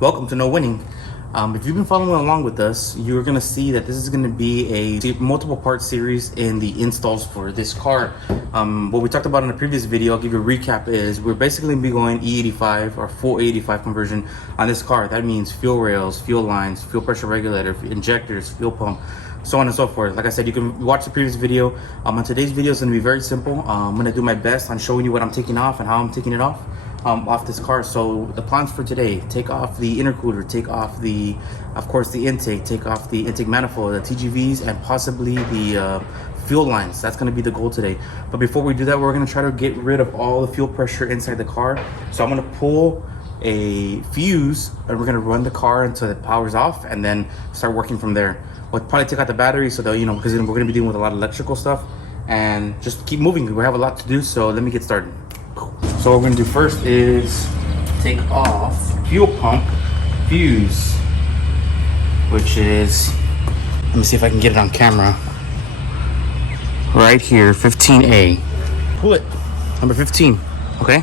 Welcome to No Winning. If you've been following along with us, you're going to see that this is going to be a multiple part series in the installs for this car. What we talked about in the previous video, I'll give you a recap, is we're basically going to be going E85 or full 85 conversion on this car. That means fuel rails, fuel lines, fuel pressure regulator, injectors, fuel pump, so on and so forth. Like I said, you can watch the previous video. On today's video is going to be very simple. I'm going to do my best on showing you what I'm taking off and how I'm taking it off this car. So the plans for today: take off the intercooler, take off the, of course, the intake, take off the intake manifold, the TGVs, and possibly the fuel lines. That's going to be the goal today. But before we do that, we're going to try to get rid of all the fuel pressure inside the car. So I'm going to pull a fuse and we're going to run the car until it powers off and then start working from there. We'll probably take out the battery so that, you know, because we're going to be dealing with a lot of electrical stuff, and just keep moving. We have a lot to do, so let me get started. So what we're going to do first is take off fuel pump fuse, which is, let me see if I can get it on camera, right here, 15A. Pull it, number 15. Okay,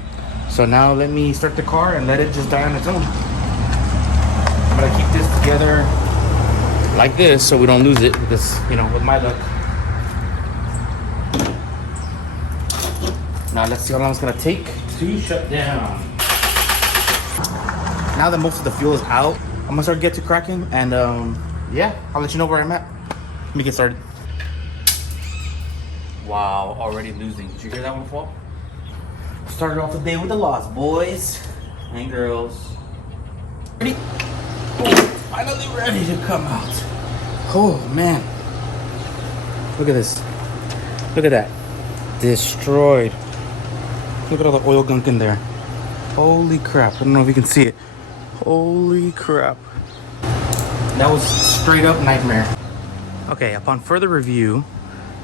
so now let me start the car and let it just die on its own. I'm going to keep this together like this so we don't lose it, because, you know, with my luck. Now let's see how long it's going to take to shut down. Now that most of the fuel is out, I'm gonna start get to cracking, and yeah, I'll let you know where I'm at. Let me get started. Wow, already losing. Did you hear that one fall? Started off the day with a loss, boys and girls. Ready? Oh, finally ready to come out. Oh man, look at this. Look at that. Destroyed. Look at all the oil gunk in there. Holy crap. I don't know if you can see it. Holy crap. That was straight up nightmare. Okay, upon further review,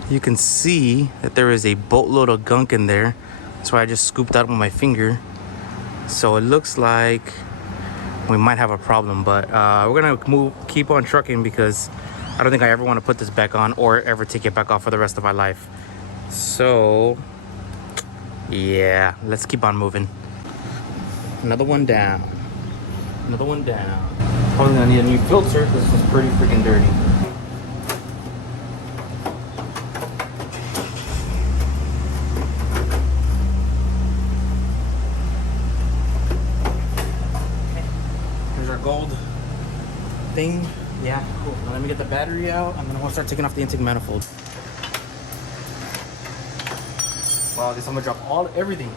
you can see that there is a boatload of gunk in there. That's why I just scooped out with my finger. So it looks like we might have a problem, but we're gonna keep on trucking, because I don't think I ever want to put this back on or ever take it back off for the rest of my life. So yeah, let's keep on moving. Another one down. Another one down. Probably gonna need a new filter because this is pretty freaking dirty. Okay. Here's our gold thing. Yeah, cool. Now let me get the battery out, and then I want to start taking off the intake manifold. Wow, this I'm gonna drop everything.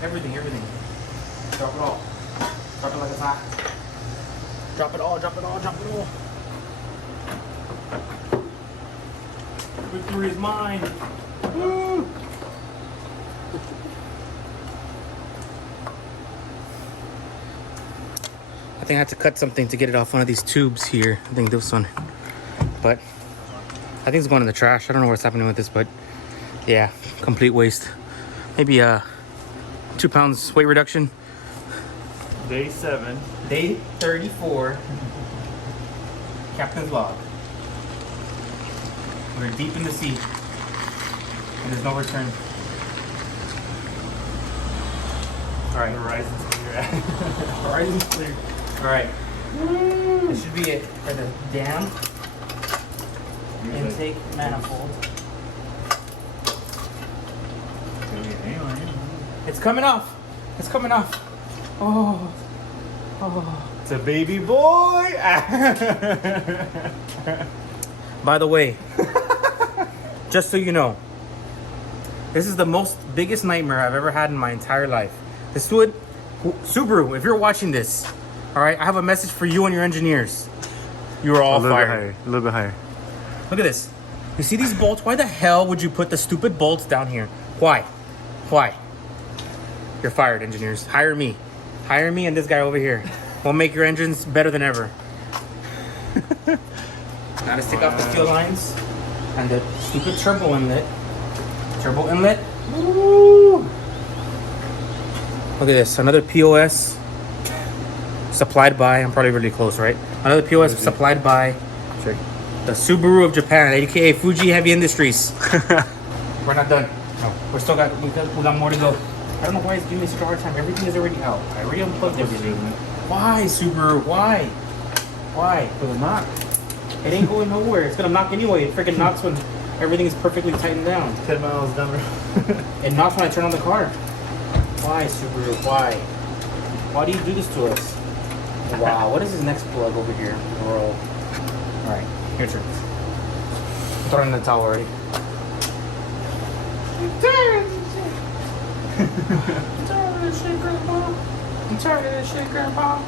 Drop it all. Drop it like it's hot. Drop it all, drop it all, drop it all. Victory is mine. Woo! I think I have to cut something to get it off one of these tubes here. I think this one. But I think it's going in the trash. I don't know what's happening with this, but yeah, complete waste. Maybe 2 pounds weight reduction. Day 7. Day 34. Captain's log. We're deep in the sea, and there's no return. All right, Horizon's clear. horizon's clear. All right, this should be it for the damn intake manifold. It's coming off. It's coming off. Oh. Oh. It's a baby boy. By the way, just so you know, this is the biggest nightmare I've ever had in my entire life. This would, Subaru, if you're watching this, all right, I have a message for you and your engineers. You are all fired. A little bit higher. Look at this. You see these bolts? Why the hell would you put the stupid bolts down here? Why? Why? You're fired, engineers. Hire me. Hire me and this guy over here. We'll make your engines better than ever. Now let's take off the fuel lines and the stupid turbo inlet. Turbo inlet. Woo! Look at this. Another POS supplied by, I'm probably really close, right? Another POS supplied by the Subaru of Japan, aka Fuji Heavy Industries. We're not done. No, we got more to go. I don't know why it's giving me such a hard time. Everything is already out. I already unplugged everything. Why, Subaru? Why? Why? For the knock. It ain't going nowhere. It's gonna knock anyway. It freaking knocks when everything is perfectly tightened down. 10 miles down the road. It knocks when I turn on the car. Why, Subaru? Why? Why do you do this to us? Wow, what is this next plug over here? Roll. Alright, your turn. I'm throwing in the towel already. I'm tired of this shit, Grandpa. I'm tired of this shit, Grandpa.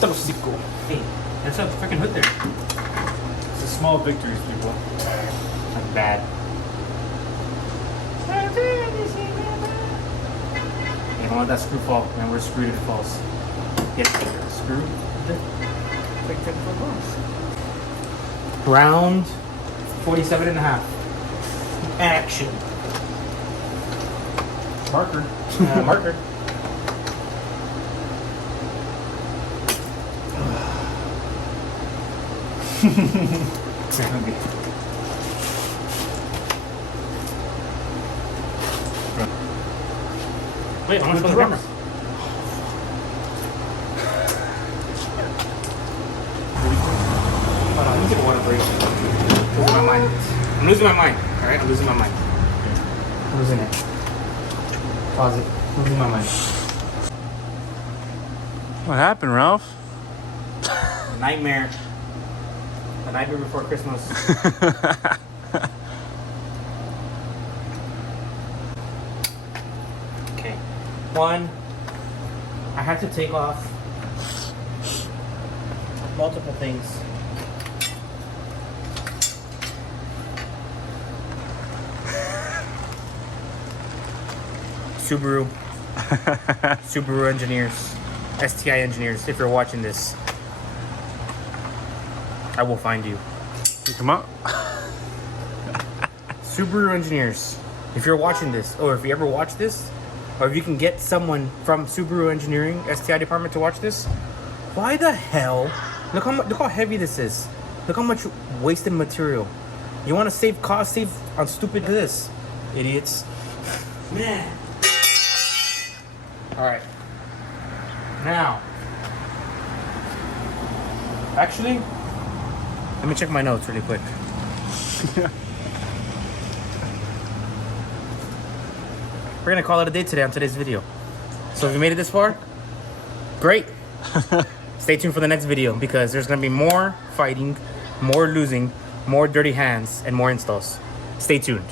Tóxico. Hey, there's a freaking hood there. It's a small victories, people. That's bad. You don't let that screw fall, man. We're screwed if it falls. Get screwed. Round 47 and a half. Action. Marker. Marker. Wait, I'm gonna the camera. Hold on, let me get a water break. Losing my mind. I'm losing my mind. Alright, I'm losing my mind. I'm losing it. Pause it. Losing my mind. What happened, Ralph? Nightmare. The nightmare before Christmas. Okay. One, I had to take off multiple things. Subaru engineers, STI engineers, if you're watching this, I will find you. You come up. Subaru engineers, if you're watching this, or if you ever watch this, or if you can get someone from Subaru engineering, STI department to watch this, why the hell, look how heavy this is. Look how much wasted material. You want to save cost, save on stupid this. Idiots. Man. Alright. Now. Actually, let me check my notes really quick. We're gonna call it a day today on today's video. So if you made it this far, great. Stay tuned for the next video because there's gonna be more fighting, more losing, more dirty hands, and more installs. Stay tuned.